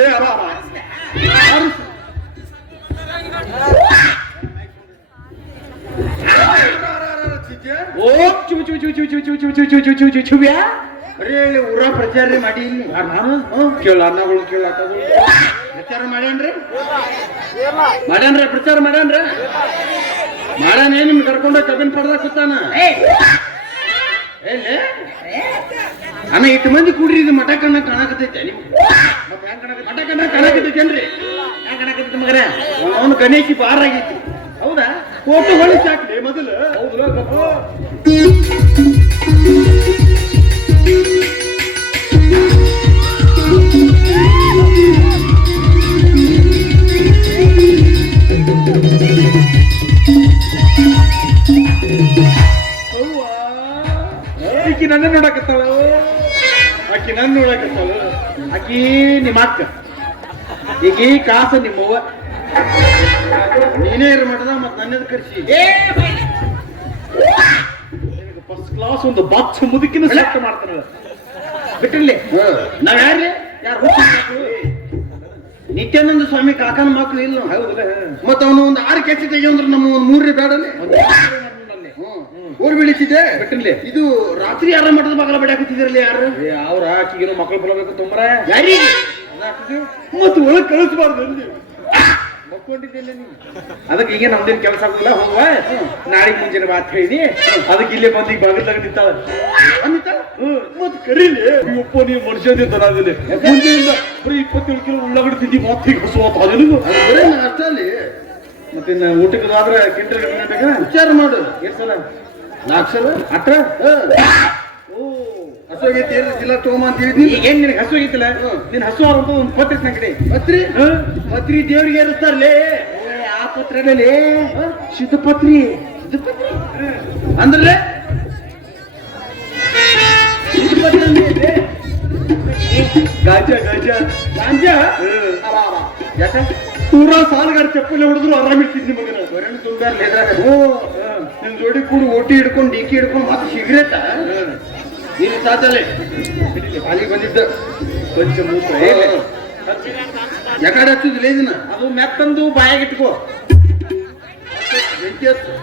ಆರಿಸ್ಲಿ ಅರ ಆರಿಸ್ ಓ ಚು ಚು ಚು ಚು ಚು ಚು ಚು ಚು ಚು ಚು ಚು ಚು ಚುಬ್ಯಾ ಅರೇ ಊರ ಪ್ರಚಾರ ಮಾಡಿ ಇಲ್ಲಿ ಯಾರ್ ನಾನು ಕೇಳ ಅನ್ನಗಳು ಕೇಳ ಪ್ರಚಾರ ಮಾಡ್ಯಾನ್ರಿ ಮಾಡ್ಯಾನ್ರಿ ಪ್ರಚಾರ ಮಾಡ್ಯಾನ್ರಿ ಮಾಡ್ಯಾನ ಏನ್ ನಿಮ್ ಕರ್ಕೊಂಡೋಗಿ ಕಬ್ಬಿನ ಪಡ್ದಾಗ ಕೂತಾನ ಅಣ್ಣ ಇಟ್ಟು ಮಂದಿ ಕೂಡ್ರಿ ಇದು ಮಠ ಕಣ್ಣ ಕಾಣಕತ್ತೈತೆ ನಿಮ್ ಮಠ ಕಣ್ಣ ಕಾಣಕತ್ತೈತೇನ್ರಿ ಯಾಕೆ ಕಣಕತ್ತಿದ್ದ ಮಗರೇ ಅವನು ಗಣೇಶಿ ಬಾರ್ ಆಗೈತಿ ಹೌದಾ ಫೋಟೋ ಹೊಳಿಸಿ ಹಾಕ್ಲಿ ಮೊದಲು ಆಕಿ ನನ್ನ ನೋಡಕತ್ತಾಳ? ಆಕಿ ನನ್ನ ನೋಡಕತ್ತಾಳ? ಆಕಿ ನಿಮ್ಮ ಅಕ್ಕ. ಈಗ ಈ ಕಾಸ ನಿಮ್ಮವ್ವ. ನೀನೇ ಇರ ಮಠದ ಮತ್ ನನ್ನದು ಕರ್ಸಿ. ಫಸ್ಟ್ ಕ್ಲಾಸ್ ಒಂದು ಬಾಕ್ಸ್ ಮುದುಕಿನ ಸೆಲೆಕ್ಟ್ ಮಾಡ್ತಾರ ಬಿಟ್ಟಿರ್ಲಿ. ನಾವ್ ಯಾರ್ರಿ ಯಾರು ನಿತ್ಯಾನಂದ ಸ್ವಾಮಿ ಕಾಕನ ಮಕ್ಳು ಇಲ್ಲ. ಹೌದಲ್ಲ. ಮತ್ತ ಅವನು ಒಂದು ಆರು ಕೆಸಿ ತೆಗಿಯೋಂದ್ರೆ ನಮ್ಮ ಒಂದು ಮೂರ್ರಿ ಬೇಡನೆ ಊರ್ ಬೆಳಿತಿದೆ ಬೆಟ್ಟಲ್ಲಿ ಇದು ರಾತ್ರಿ ಯಾರ ಮಠದ ಮಗಳ ಹಾಕುತ್ತಿದ್ರಲ್ಲಿ ಯಾರು? ಅವ್ರ ಆಕಿಗೇನು ಮಕ್ಕಳು ಬರಬೇಕು ತೊಂಬರ ಯಾರಿ? ಮತ್ತೆ ಒಳಗ್ ಕಳಿಸ್ಬಾರ್ದು ಮಕ್ಕೊಂಡಿದ್ದಿಲ್ಲ ನೀನು. ಅದಕ್ಕೆ ಈಗ ನಮ್ದೇನ್ ಕೆಲಸ ಆಗುದಿಲ್ಲ ಹೋಗುವ. ನಾಳೆ ಮುಂಜಾನೆ ಮಾತು ಹೇಳಿ. ಅದಕ್ಕೆ ಇಲ್ಲೇ ಬಂದು ಈಗ ಬಾಗಿಲ್ದಾಗ ನಿಂತಾಳ. ಅಂದಿತ್ತ ಮತ್ತೆ ಮತ್ ಕರೀಲಿ ಅಯ್ಯಪ್ಪ ನೀವು ಮನುಷ್ಯನೇ ತರಾದಿಲ್ಲ ಮುಂಜಾನೆಯಿಂದ ಬರೀ ಇಪ್ಪತ್ತೇಳು ಕಿಲೋ ಉಳ್ಳಾಗಡ್ಡೆ ತಿಂದು ಮತ್ತೆ ಈಗ ಅದು ಬರೀ ಅಷ್ಟ ಅಲ್ಲಿ ಮತ್ತೆ ಇನ್ನು ಊಟಕ್ಕದಾದ್ರೆ ಕಿಂಟರ್ ವಿಚಾರ ಮಾಡು. ಎಷ್ಟು ಸಲ? ನಾಲ್ಕು ಓ. ಹಸೋಗೈತಿ ಏನು ಜಿಲ್ಲಾ ತಗೊಂಬ ಅಂತ ಹೇಳಿದ್ನಿ. ಏನ್ ನಿನಗೆ ಹಸು ಆಗಿತ್ತಲ್ಲ? ನಿನ್ ಹಸು ಒಂದು ಪತ್ರಿಕೆ ನನ್ನ ಕಡೆ ಮತ್ರಿ ಮತ್ರಿ ದೇವ್ರಿಗೆ ಏರಿಸ್ತಾರಲೇ ಆ ಪತ್ರದಲ್ಲಿ ಸಿದ್ಧಪತ್ರಿ. ಅಂದ್ರಲೆ ಗಾಜ ಗಾಜ. ಗಾಂಜ? ಯಾಕ? ಪೂರಾ ಸಾಲಗಾರ ಚಪ್ಪಲಿ ಹೊಡೆದ್ರು ಆರಾಮಿರ್ತಿದ್ನಿ ಮಗನ. ಬರಣ ತುಂಬ್ಯಾರ ಓ. ನಿಮ್ ಜೋಡಿ ಕೂಡ ಓಟಿ ಹಿಡ್ಕೊಂಡು ಡಿಕ್ಕಿ ಹಿಡ್ಕೊಂಡು ಮತ್ತೆ ಸಿಗರೇಟ? ಇಲ್ಲಿ ಸಾತಲೆ ಅಲ್ಲಿಗೆ ಬಂದಿದ್ದ. ಪಂಚಮೂತ್ರ ಯಾಕಡೆ ಹಚ್ಚುದಿಲ್ಲ ಇದನ್ನ? ಅದು ಮೆತ್ತಂದು ಬಾಯಾಗ ಇಟ್ಕೋ. ಬೆಂಕಿ ಹಚ್ಚು.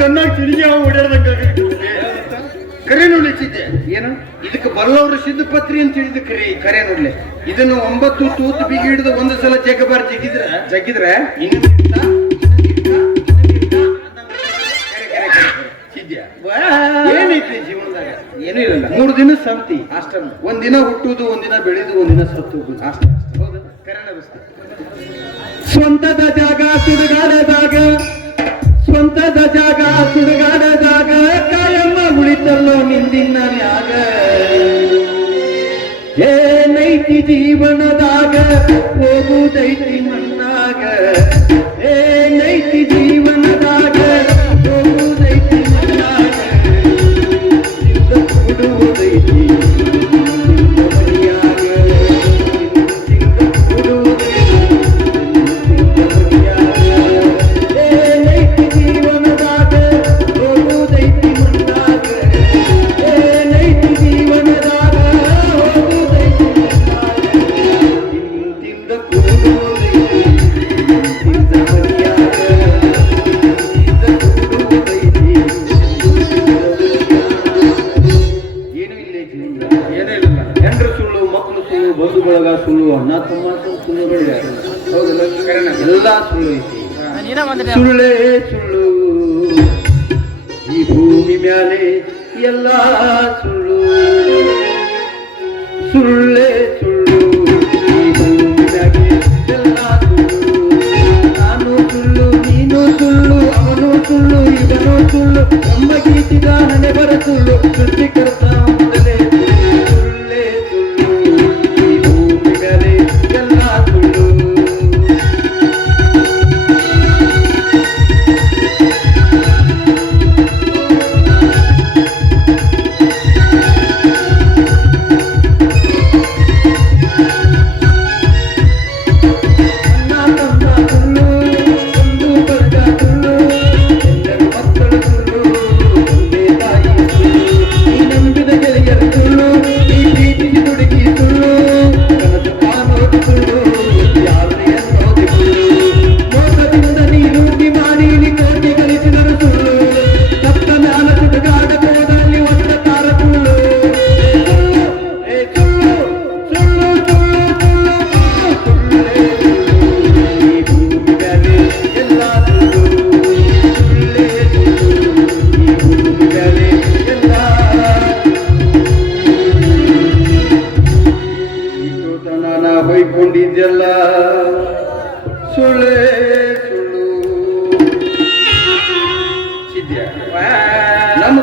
ಕಣ್ಣಾಗ ತಿರುಗಿ ಅವ ಓಡಾಡ್ದಂಗ. ಕರೆ ನೋಡಿ ಏನು? ಇದಕ್ಕೆ ಬಲ್ಲವ್ರ ಸಿದ್ಧಪತ್ರಿ ಅಂತ ಹೇಳಿದ ಕರೆ. ಕರೆ ನೋಡ್ಲಿ. ಇದನ್ನು ಒಂಬತ್ತು ತೂತು ಬಿಗಿ ಹಿಡಿದು ಒಂದು ಸಲ ಜಗಬಾರ್ ಜಗಿದ್ರ ಜಗಿದ್ರ. ಏನೈತಿ ಜೀವನದಾಗ? ಏನೂ ಇರಲ್ಲ ಮೂರು ದಿನ ಸಂತಿ ಅಷ್ಟನ್ನ ಒಂದಿನ ಹುಟ್ಟುದು ಒಂದಿನ ಬೆಳೆದು ಒಂದಿನ ಸತ್ತು ಅಷ್ಟ ಹೌದು. ಕರೆನ. ಸ್ವಂತದ ಜಾಗ ಸುಡುಗಾಡದಾಗ ಸ್ವಂತದ ಜಾಗ ಸುಡುಗಾಡದಾಗ ಕಾಯಮ್ಮ ಉಳಿತಲ್ಲೋ ನಿಂದಿನ ಮ್ಯಾಗ ಏನೈತಿ ಜೀವನದಾಗ ಹೋಗುದೈತಿ ಮಣ್ಣಾಗ ಏನೈತಿ ಸುಳ್ಳು ತಮ್ಮ ಸುಳ್ಳುಗಳಿವೆ ಹೌದಲ್ಲ? ಎಲ್ಲ ಸುಳ್ಳು ಐತಿ ಸುಳ್ಳೇ ಸುಳ್ಳು. ಈ ಭೂಮಿ ಮ್ಯಾಲೆ ಎಲ್ಲ ಸುಳ್ಳು. ಸುಳ್ಳೇ ಸುಳ್ಳು. ಈ ಭೂಮಿ ಮ್ಯಾಲೆ ಎಲ್ಲ ಸುಳ್ಳು. ನಾನು ಸುಳ್ಳು ನೀನು ಸುಳ್ಳು ಅವನು ಸುಳ್ಳು ಇವನು ಸುಳ್ಳು. ನಮ್ಮ ಗೀತಿದ ಬರ ಸುಳ್ಳು ಸೃಷ್ಟಿಕರ್ತ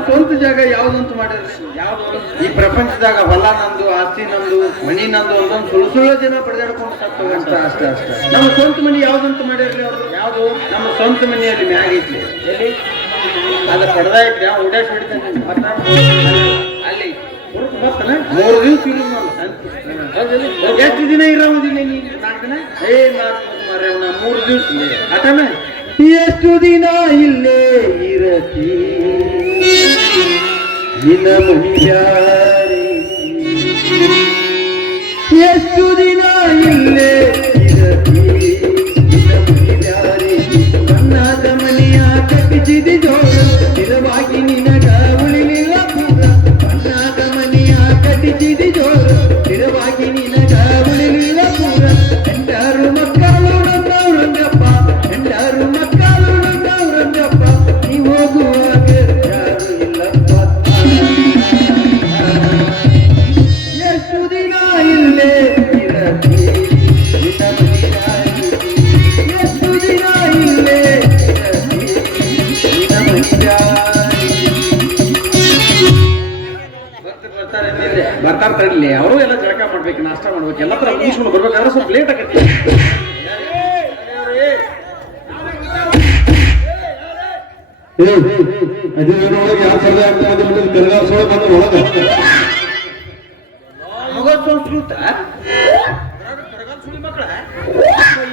ಸ್ವಂತ ಜಾಗ ಯಾವ್ದಂತ ಮಾಡಿದ್ರಿ ಯಾವ್ದು ಈ ಪ್ರಪಂಚದಾಗ ಹೊಲ ನಂದು ಆಸ್ತಿ ನಂದು ಮನಿ ನಂದು ಒಂದೊಂದು ಸುಳ್ಳು ಸುಳ್ಳು ಜನ ಪಡೆದಾಡ್ಕೊಂಡು ಅಷ್ಟೇ ಅಷ್ಟ ನಮ್ಮ ಸ್ವಂತ ಮನಿ ಯಾವ್ದಂತ ಮಾಡಿರ್ಲಿ ಅವ್ರು? ಯಾವ್ದು? ನಮ್ಮ ಸ್ವಂತ ಮನೆಯಲ್ಲಿ ಮ್ಯಾಗೈತಿ ಎಲ್ಲಿ? ಅದ ಪಡೆದ ಐತ್ರಿ ಹಿಡಿತಾನೆ ಅಲ್ಲಿ. ಬರ್ತಾನೆ ಮೂರು ದಿವಸ ಇಲ್ಲ ನಾನು ಎಷ್ಟು ದಿನ ಇರೋದಿಲ್ಲ ನೀ ನಾಲ್ಕು ದಿನ? ಏ ನಾಲ್ಕು ಮೂರು ದಿವಸ ಆತನ ಎಷ್ಟು ದಿನ ಇಲ್ಲೇ ಇರತಿ? ನಿನ್ನ ಮನಿಯಾರಿ ಎಷ್ಟು ದಿನ ಇಲ್ಲೇ ಇರತಿ ನಿನ್ನ ಮನಿಯಾರಿ ನನ್ನ ಮನೆಯ ಕಟ್ಟಿಸಿದಿ ಜೋಳ, ಸ್ಥಿರವಾಗಿ ನಿನಗ ಉಳಿಲಿಲ್ಲ ಪೂರ. ನನ್ನ ಮನೆಯ ಕಟ್ಟಿಸಿದಿ ಜೋಳ, ಸ್ಥಿರವಾಗಿ ನಿನಗ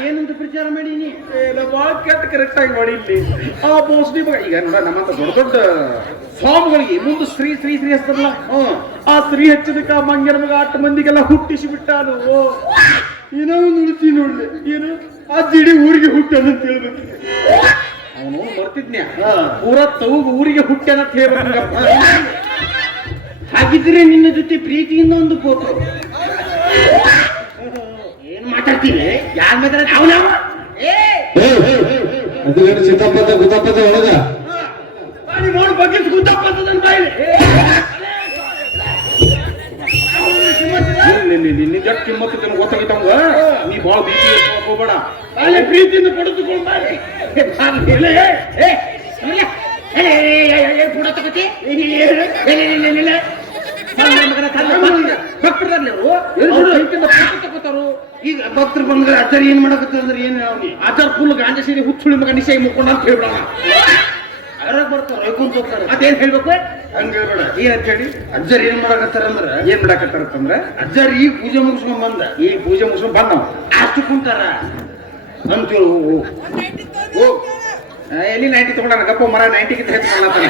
ಏನಂತ ಪ್ರಚಾರ ಮಾಡೀನಿ ಭಾಳ ಕೆಟ್ಟ ಕರೆಕ್ಟ್ ಆಗಿ ಮಾಡಿ ಇಲ್ಲಿ. ಆ ಮಗ ಈಗ ನೋಡ ನಮ್ಮಂತ ದೊಡ್ಡ ದೊಡ್ಡ ಸ್ವಾಮಿಗಳಿಗೆ ಮುಂದೆ ಸ್ತ್ರೀ ಸ್ತ್ರೀ ಶ್ರೀ ಹಚ್ತದಲ್ಲ. ಆ ಸ್ತ್ರೀ ಹಚ್ಚದಕ್ಕ ಆ ಮಂಗ್ಯನ ಮಗ? ಅಟ್ಟು ಮಂದಿಗೆಲ್ಲ ಹುಟ್ಟಿಸಿ ಬಿಟ್ಟಾನು ಏನೋ ಒಂದು ಉಳಿಸಿ ನೋಡ್ಲಿ. ಏನು? ಆ ಜಿಡಿ ಊರಿಗೆ ಹುಟ್ಟಾನ ಅಂತ ಹೇಳ್ಬೇಕು. ಅವನು ಮರ್ತಿದ್ನ್ಯ? ಪೂರ ತೌಗ್ ಊರಿಗೆ ಹುಟ್ಟ್ಯಾನ ಅಂತ ಹೇಳ್ಬೇಕಂಗಪ್ಪ ಹಾಗಿದ್ರೆ ನಿನ್ನ ಜೊತೆ ಪ್ರೀತಿಯಿಂದ ಒಂದು ಫೋಟೋ ಮಾತಾಡ್ತೀನಿ ಯಾರ ಮಾತಾಡ ಅದಿಗೇನು ಸಿದ್ದಪ್ಪದ ಗುದ್ದಪ್ಪದ ಒಳಗ ನೋಡು ಬಗ್ಗೆ ಗುದ್ದಪ್ಪ ನಿನ್ನ ಕಿಮ್ಮತ್ತು ತನಗೆ ಗೊತ್ತಾಗಿತ್ತಂಗ ನೀ ಭಾಳ ಬೀಚಿ ಹೋಗ್ಬೇಡ ಅಲ್ಲಿ ಪ್ರೀತಿಯಿಂದ ಪಡೆದುಕೊಂಡು ಕೂಡ ತಗೋತಿ ಭಕ್ತರಲ್ಲಿ ತಗೋತಾರು ಈಗ ಭಕ್ತರು ಬಂದ್ರೆ ಆಚಾರ ಏನ್ ಮಾಡಕತ್ತಾರ ಅಂದ್ರೆ ಏನ್ ಅವ್ನಿ? ಆಚಾರ ಫುಲ್ ಗಾಂಜಾ ಸೇರಿ ಹುಚ್ಚುಳಿ ಮಗ ನಿಶಾಯಿ ಮುಕ್ಕೊಂಡ ಅಂತ ಹೇಳ್ಬಿಡೋಣ ಅದ್ರಾಗ ಬರ್ತಾರ ರೈಕೊಂತ ಹೋಗ್ತಾರ. ಅದೇನ್ ಹೇಳ್ಬೇಕು? ಹಂಗ ಹೇಳ್ಬೇಡ ಏನ್ ಅಂತ ಹೇಳಿ ಅಜ್ಜರ್ ಏನ್ ಮಾಡಕತ್ತಾರ ಅಂದ್ರ ಏನ್ ಮಾಡಕತ್ತಾರ ಅಂದ್ರೆ ಅಜ್ಜರ್ ಈ ಪೂಜೆ ಮುಗಿಸ್ಕೊಂಡ್ ಬಂದ. ಈ ಪೂಜೆ ಮುಗಿಸ್ಕೊಂಡ್ ಬಂದ ಅಷ್ಟು ಕುಂತಾರ. ಅಂತೇಳಿ ಹೋಗು ಓ. ಎಲ್ಲಿ ನೈಂಟಿ ತಗೊಂಡ ಗಪ್ಪ ಮರ ನೈಂಟಿಗಿಂತ ಹೆಚ್ಚು ಮಾಡ್ಲತ್ತಾನ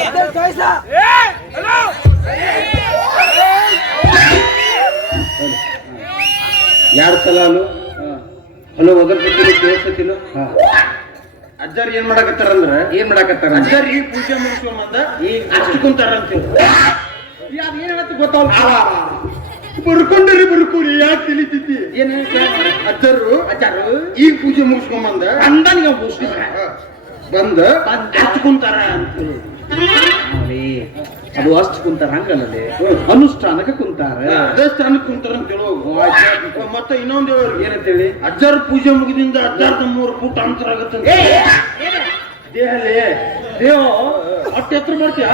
ಎರಡು ಸಲ ಅಲ್ಲೋ ಹಲೋ ಒಗರ್ ಬಗ್ಗೆ ಕೇಳಿಸತಿಲ್ಲ ಅಜ್ಜಾರ್ ಏನ್ ಮಾಡಕತ್ತಾರಂದ್ರ ಏನ್ ಮಾಡಾಕತ್ತಾರ ಅಜ್ಜಾರ್ ಈ ಪೂಜೆ ಮುಗಿಸ್ಕೊಂಬಂದ ಈ ಅಷ್ಟು ಕುಂತಾರ ಅಂತ ಅದ್ ಗೊತ್ತಾವ ಬರ್ಕೊಂಡ್ರಿ ಬರ್ಕೊಡಿ ಯಾಕೆ ತಿಳಿತೈತಿ ಏನ್ ಅಜ್ಜರು ಈ ಈಗ ಪೂಜೆ ಮುಗಿಸ್ಕೊಂಬಂದ ಅಂದ ಮುಗಿಸ್ಕೊಂಡ್ರ ಬಂದ. ಅಷ್ಟು ಕುಂತಾರ ಅಂತ ನೋಡಿ, ಅದು ಅಷ್ಟು ಕುಂತಾರ ಹಂಗಲ್ಲದೆ ಅನುಷ್ಠಾನಕ್ಕೆ ಕುಂತಾರ. ದೇವಸ್ಥಾನಕ್ಕೆ ಕುಂತಾರ ಅಂತ ಹೇಳುವ ಮತ್ತೆ ಇನ್ನೊಂದು ಹೇಳೋರು. ಏನಂತೇಳಿ? ಅಜ್ಜಾರ ಪೂಜೆ ಮುಗಿದಿಂದ ಅಜ್ಜಾರ್ದ ಮೂರು ಫೂಟ್ ಅಂತರ ಆಗುತ್ತೆ ದೇಹಲಿ ದೇವ ಅಷ್ಟು ಎತ್ತರ ಮಾಡ್ತೀಯ?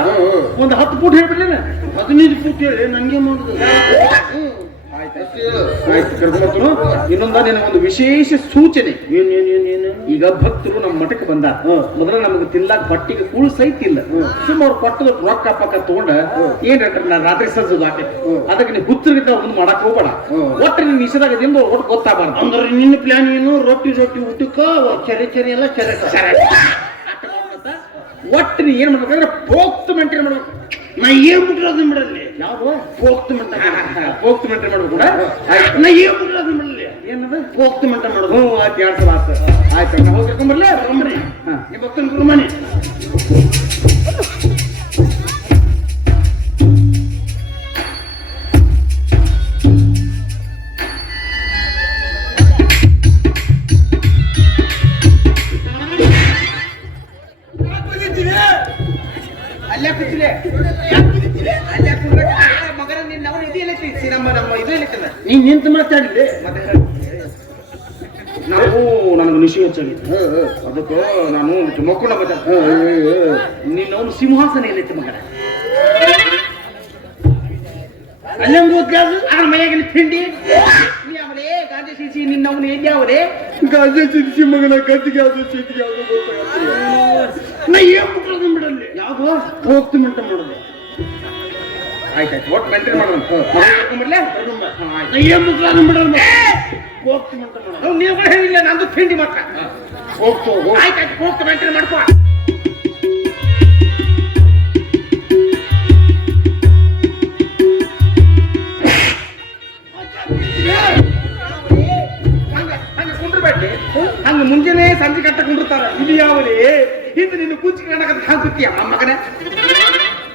ಒಂದ್ ಹತ್ತು ಫೂಟ್ ಹೇಳ್ಬಿಡ್ಲೇನ ಹದಿನೈದು ಫೂಟ್ ಹೇಳಿ ನಂಗೆ ಮಾಡುದು. ಆಯ್ತು ಇನ್ನೊಂದ ನಿನಗೊಂದು ಒಂದು ವಿಶೇಷ ಸೂಚನೆ. ಏನ್ ಏನ್ ಏನ್ ಏನ್? ಈಗ ಭಕ್ತರು ನಮ್ಮ ಮಠಕ್ಕೆ ಬಂದ. ಮೊದಲ ನಮಗೆ ತಿನ್ಲಾಕ ಬಟ್ಟಿಗೆ ಕೂಳು ಸಹಿತ ಇಲ್ಲ. ಸುಮ್ಮ ಅವ್ರು ಕೊಟ್ಟದ ರೊಕ್ಕ ಪಕ್ಕ ತಗೊಂಡ ಏನ್ ಹೇಳ್ತಾರೆ ನಾನು ರಾತ್ರಿ ಸಜ್ಜು ಆಟೆ ಅದಕ್ಕೆ ನೀವು ಹುತ್ತರಿಗಿದ್ದ ಒಂದು ಮಾಡಕ್ ಹೋಗ್ಬೇಡ. ಒಟ್ಟು ನಿನ್ ನಿಷೇಧಾಗ ದಿಂದ ಒಟ್ಟು ಗೊತ್ತಾಗಬಾರ್ದು. ಅಂದ್ರೆ ನಿನ್ನ ಪ್ಲಾನ್ ಏನು? ರೊಟ್ಟಿ ರೊಟ್ಟಿ ಊಟಕ್ಕ ಚೆರೆ ಚೆರೆ ಎಲ್ಲ ಚೆರೆ ಒಟ್ಟು ನೀ ಏನ್ ಮಾಡ್ಬೇಕಂದ್ರೆ ಪೋಕ್ತ ಮೆಂಟೇನ್ ಮಾಡ್ಬೇಕು. ನಾ ಏನ್ ಬಿಟ್ಟಿರೋದು ಬಿಡಲ್ಲಿ? ಯಾವ್ದು? ಪೋಕ್ತ ಮಂಟ ಪೋಕ್ತ ಮೇಂಟೈನ್ ಮಾಡ್ಬೇಕು ನಾ ಏನ್ ಹೋಗ್ತು ಮಂಟ ಮಾಡೋದು. ಹ್ಞೂ ಆಯ್ತು ಎರಡು ಸಲ ಆಯ್ತು. ಆಯ್ತು ಹೋಗಿ ಕರ್ಕೊಂಬರ್ಲೇ ಬರ್ರಿ ಹಾ. ಈ ಭಕ್ತನ ಗುರುಮನಿ. ನನಗೆ ನಿಶಿ ಹೆಚ್ಚಾಗಿತ್ತು ಅದಕ್ಕೆ ನಾನು ಮಕ್ಕಳ ಮತ್ತೆ ನಿನ್ನವನು ಸಿಂಹಾಸನ ಎಲ್ಲೈತಿ ಮಗನ? ಅಲ್ಲೇ ಓದ್ಲಾದು ಆ ಮೈಯಾಗಿನ ತಿಂಡಿ. ನೀ ಅವರೇ ಗಾಂಧಿ ಸಿಸಿ ನಿನ್ನವನು ಎಲ್ಲಿ ಅವರೇ ಗಾಜೆ ಮಗನ ಗದ್ದಿಗೆ ಅದು ಚೀಟಿಗೆ ಅದು ನಾ ಏನ್ ಬಿಟ್ರೆ ಅದನ್ನ ಬಿಡಲ್ಲಿ? ಯಾವುದು ಹೋಗ್ತು ಮಂಟ ಮಾಡೋದು ಆಯ್ತಾಯ್ತು ಒಟ್ಟು ಮಾಡೋಣ. ಕರ್ಕೊಂಬರ್ಲೆ ನೀವು ಕೂಡ ಹೇಳಿಲ್ಲ ನಂದು ತಿಂಡಿ ಮಾತ್ರ ಹೋಗ್ತು ಹೋಗ್ ಆಯ್ತಾಯ್ತು ಹೋಗ್ತಾ ಮೇಂಟೈನ್ ಮಾಡ್ಕೋ. ಹಂಗ ಮುಂಜಾನೆ ಸಂಜೆ ಕಟ್ಟ ಕುಂಡಿರ್ತಾರ. ಇದು ಯಾವಲಿ? ಹಿಂದೆ ನಿನ್ನ ಕೂಚಿ ಕಾಣಕತ್ತ ಹಂಗ ಕುತ್ತಿಯ ಆ ಮಗನ?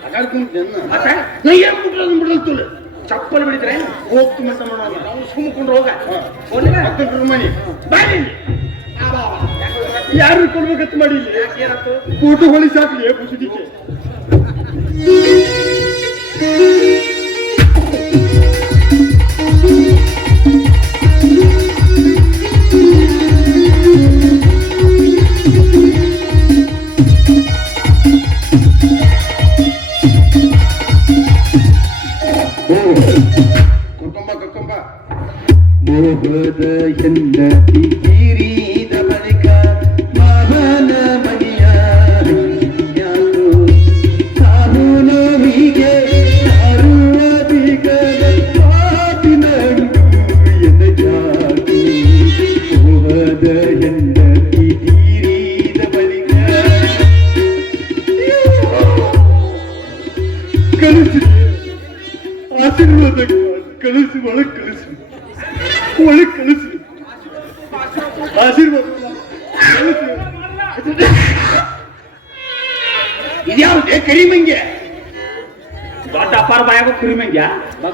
ಅಗಾಡ್ಕೊಂಡ್ನ ಮತ್ತೆ? ನಾ ಏನ್ ಬಿಟ್ರೆ ಅದನ್ನ ಬಿಡಲ್ ತುಳು. ಚಪ್ಪಲ್ ಬಿಡಿದ್ರೆ ಹೋಗ್ತು ಮಾಡೋಣ ನಾವು ಸುಮ್ಮಕೊಂಡು ಹೋಗ. ಬಾರಿ. ಆ ಬಾ, ಬಾ. ಯಾರು ಕೊಡ್ಬೇಕಂತ ಮಾಡಿ? ಫೋಟೋ ಹೊಳಿ ಸಾಕ್ಲಿ ಬುಸುಡಿಕೆ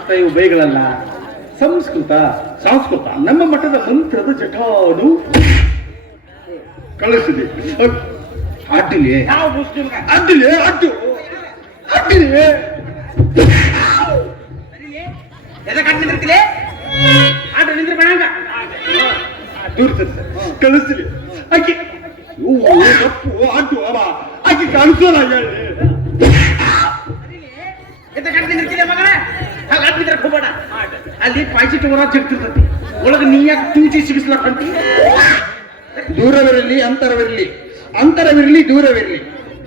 ಭಕ್ತ ಇವು ಬೈಗಳಲ್ಲ ಸಂಸ್ಕೃತ ಸಂಸ್ಕೃತ ನಮ್ಮ ಮಠದ ಮಂತ್ರದ ಜಟಾನು ಕಳಿಸಿದೆ. ಅಡ್ಡಿಲಿ. ಅಡ್ಡಿಲೆ ಅಡ್ಡು. ಅಡ್ಡಿಲೆ. ಕಳಿಸ್ತೀನಿ. ಆಕೆ ತಪ್ಪು ಅಡ್ಡು ಅವ. ಆಕೆ ಕಾಣಿಸೋಲ್ಲ ಹೇಳಿ ಅಲ್ಲಿ ಪಾಯ್ಸಿ ತಗೋರ ಸಿಗ್ತಿರ್ತತಿ ಒಳಗೆ ನೀ ಯಾಕೆ ತೂಚಿ ಸಿಗಿಸ್ಲಕ್ಕಂತಿ ದೂರವಿರಲಿ ಅಂತರವಿರಲಿ. ಅಂತರವಿರಲಿ ದೂರವಿರಲಿ.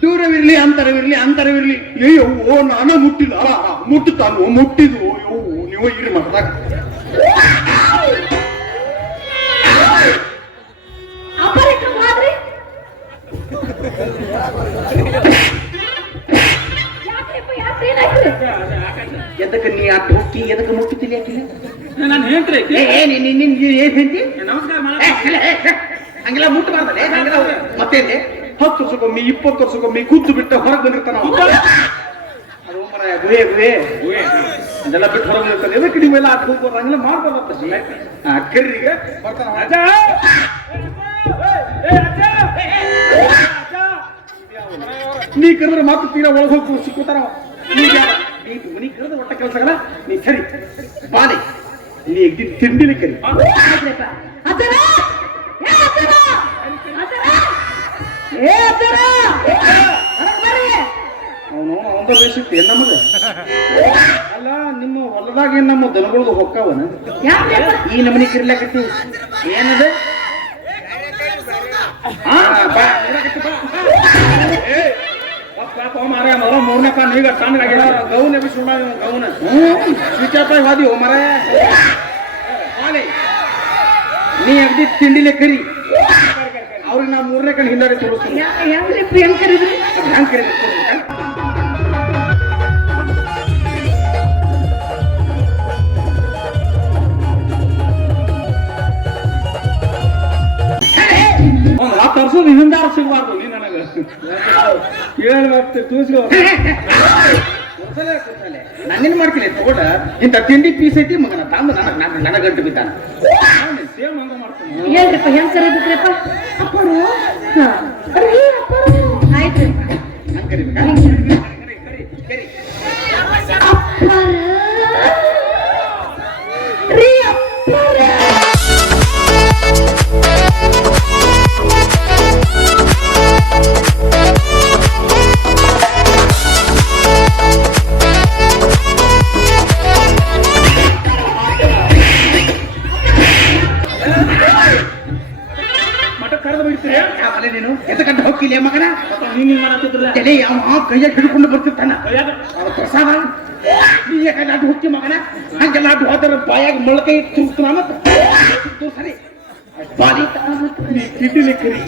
ದೂರವಿರಲಿ ಅಂತರವಿರಲಿ ಅಂತರವಿರಲಿ. ಅಯ್ಯೋ ಓ ನಾನು ಮುಟ್ಟಿಲ್ಲ ಮುಟ್ಟುತ್ತಾನು ಮುಟ್ಟಿದು ಅಯ್ಯೋ ನೀವು ಇರಿ ಮಾಡ್ದಾಗ ಅಪರಿಕ್ರಮ ಎದಕ್ಕೆ ನೀ ಆ ಟೋಕಿ ಎದಕ್ಕೆ ಮುಟ್ಟುತ್ತಿಲ್ಲ ಯಾಕಿಲ್ಲ ನಾನು ಹೇಳ್ರಿ ಐತಿ ಏ ಏ, ನೀನ್ ನಿನ್ ಏನ್ ಹೇಳ್ತಿ? ನಮಸ್ಕಾರ ಹಂಗೆಲ್ಲ ಮುಟ್ಟಬಾರ್ದಲ್ಲ ಹಂಗೆಲ್ಲ ಮತ್ತೇನೆ ಹತ್ತು ವರ್ಷಕ್ಕೊಮ್ಮೆ ಇಪ್ಪತ್ತು ವರ್ಷಕ್ಕೊಮ್ಮೆ ಕುದ್ದು ಬಿಟ್ಟು ಹೊರಗೆ ಬಂದಿರ್ತಾನ. ಅದು ಮರ ಗುಹೆ ಗುಹೆ. ಅದೆಲ್ಲ ಬಿಟ್ಟು ಹೊರಗೆ ಬಂದಿರ್ತಾನೆ. ಎದಕ್ಕೆ ನೀವೆಲ್ಲ ಅಟ್ಟು ಹೋಗ್ಬೋದು ಹಂಗೆಲ್ಲ ಮಾಡ್ಬಾರ್ದಪ್ಪ ಸುಮ್ಮನೆ ಕರ್ರಿಗೆ ಬರ್ತಾನ ನೀ ಕರೆದ್ರೆ ಮಾತು ತೀರಾ ಒಳಗೆ ಹೋಗಿ ಸಿಕ್ಕುತ್ತಾರ ನೀ ಯಾರ? ನೀ ಮನಿ ಕರೆದ್ರೆ ಒಟ್ಟ ಕೆಲಸಗಳ ನೀ ಸರಿ ಬಾಲಿ ನೀ ಎಗ್ದಿ ತಿಂಡಿಲಿ ಕರಿ. ಅವನು ಅವಂದ ಬೇಸಿತ್ತು ನಮಗ ಅಲ್ಲ ನಿಮ್ಮ ಹೊಲದಾಗ ಏನ್ ನಮ್ಮ ದನಗಳದು ಹೊಕ್ಕವನ? ಈ ನಮನಿ ಕರಿಲಾಕತ್ತಿ. ಏನದ? ಹಾ ಬಾ, ಬಾ. ಏ, ಬಾ, ಬಾ, ಬಾ, ಮಾರ್ರೆ, ಮೊದಲ ಮೂರನೇ ಕಾನ್ ಈಗ ತಣ್ಣಗಾಗ್ಯದ. ಗೌನ್ ಎಬ್ಬಿಸ್ಕೊಂಡ ಇವ ಗೌನ. ಹ್ಮ್, ಸ್ವಿಚ್ ಆಫ್ ಹೋದಿ ಮರ ನೀ ಅಗ್ದಿ ತಿಂಡಿಲೆ ಕರಿ ಅವ್ರಿಗೆ ನಾ ಮೂರನೇ ಕಣ್ ಹಿಂದಾಡಿ ತೋರಿಸ್ತೀನಿ ಯಾ- ಯಾವ್ದ್ರಿ ಪ್ರೇಮ್ ಕರೀದ್ರಿ? ಅದ್ ಹ್ಯಾಂಗ್ ಕರಿಬೇಕು ತೋರಿಸ್ಬೇಕಾ? ಒಂದು ಹತ್ತು ವರ್ಷದ ಹಿಂದಾರ ಸಿಗಬಾರ್ದು ನೀ ನನಗ ಏಳು ಮತ್ತೆ ತೂಸ್ಕೊ ನಾನೇನ್ ಮಾಡ್ತೀನಿ ತಗೊಂಡ. ಇಂತ ತಿಂಡಿ ಪೀಸ್ ಐತಿ ಮಗನ ತಾಂಬ ನನಗ ನನ್ನ ಗಂಟು ಬಿದ್ದಾನ. ಸೇಮ್ ಹಂಗ ಮಾಡ್ತೀನಿ. ಹೇಳ್ರಪ್ಪ ಹೆಂಗ್ ಕರೀಬೇಕ್ರಪ್ಪ ಅಪ್ಪರು. ಹಾ. ರೀ ಅಪ್ಪರು. ಆಯ್ತು. ಹಂಗ್ ಕರಿಬೇಕಾ ಅಪ್ಪರ. ರೀ ಅಪ್ಪರ. ಕೈಯಾಗ ಹಿಡ್ಕೊಂಡು ಬರ್ತಿರ್ತಾನ ಕೈಯಾಗ ಅವ್ರ ಪ್ರಸಾದ ನೀ ಯಾಕೆ ನಾಟು ಹೋಗ್ತಿ ಮಗನ ಹಂಗೆಲ್ಲ ನಾಟು ಹೋದ್ರ ಬಾಯಾಗ ಮೊಳಕೈ ತುರ್ತಾನ ಮತ್ತೆ ಸರಿ ಬಾರಿ ತಿಂಡಿಲಿ ಕರಿ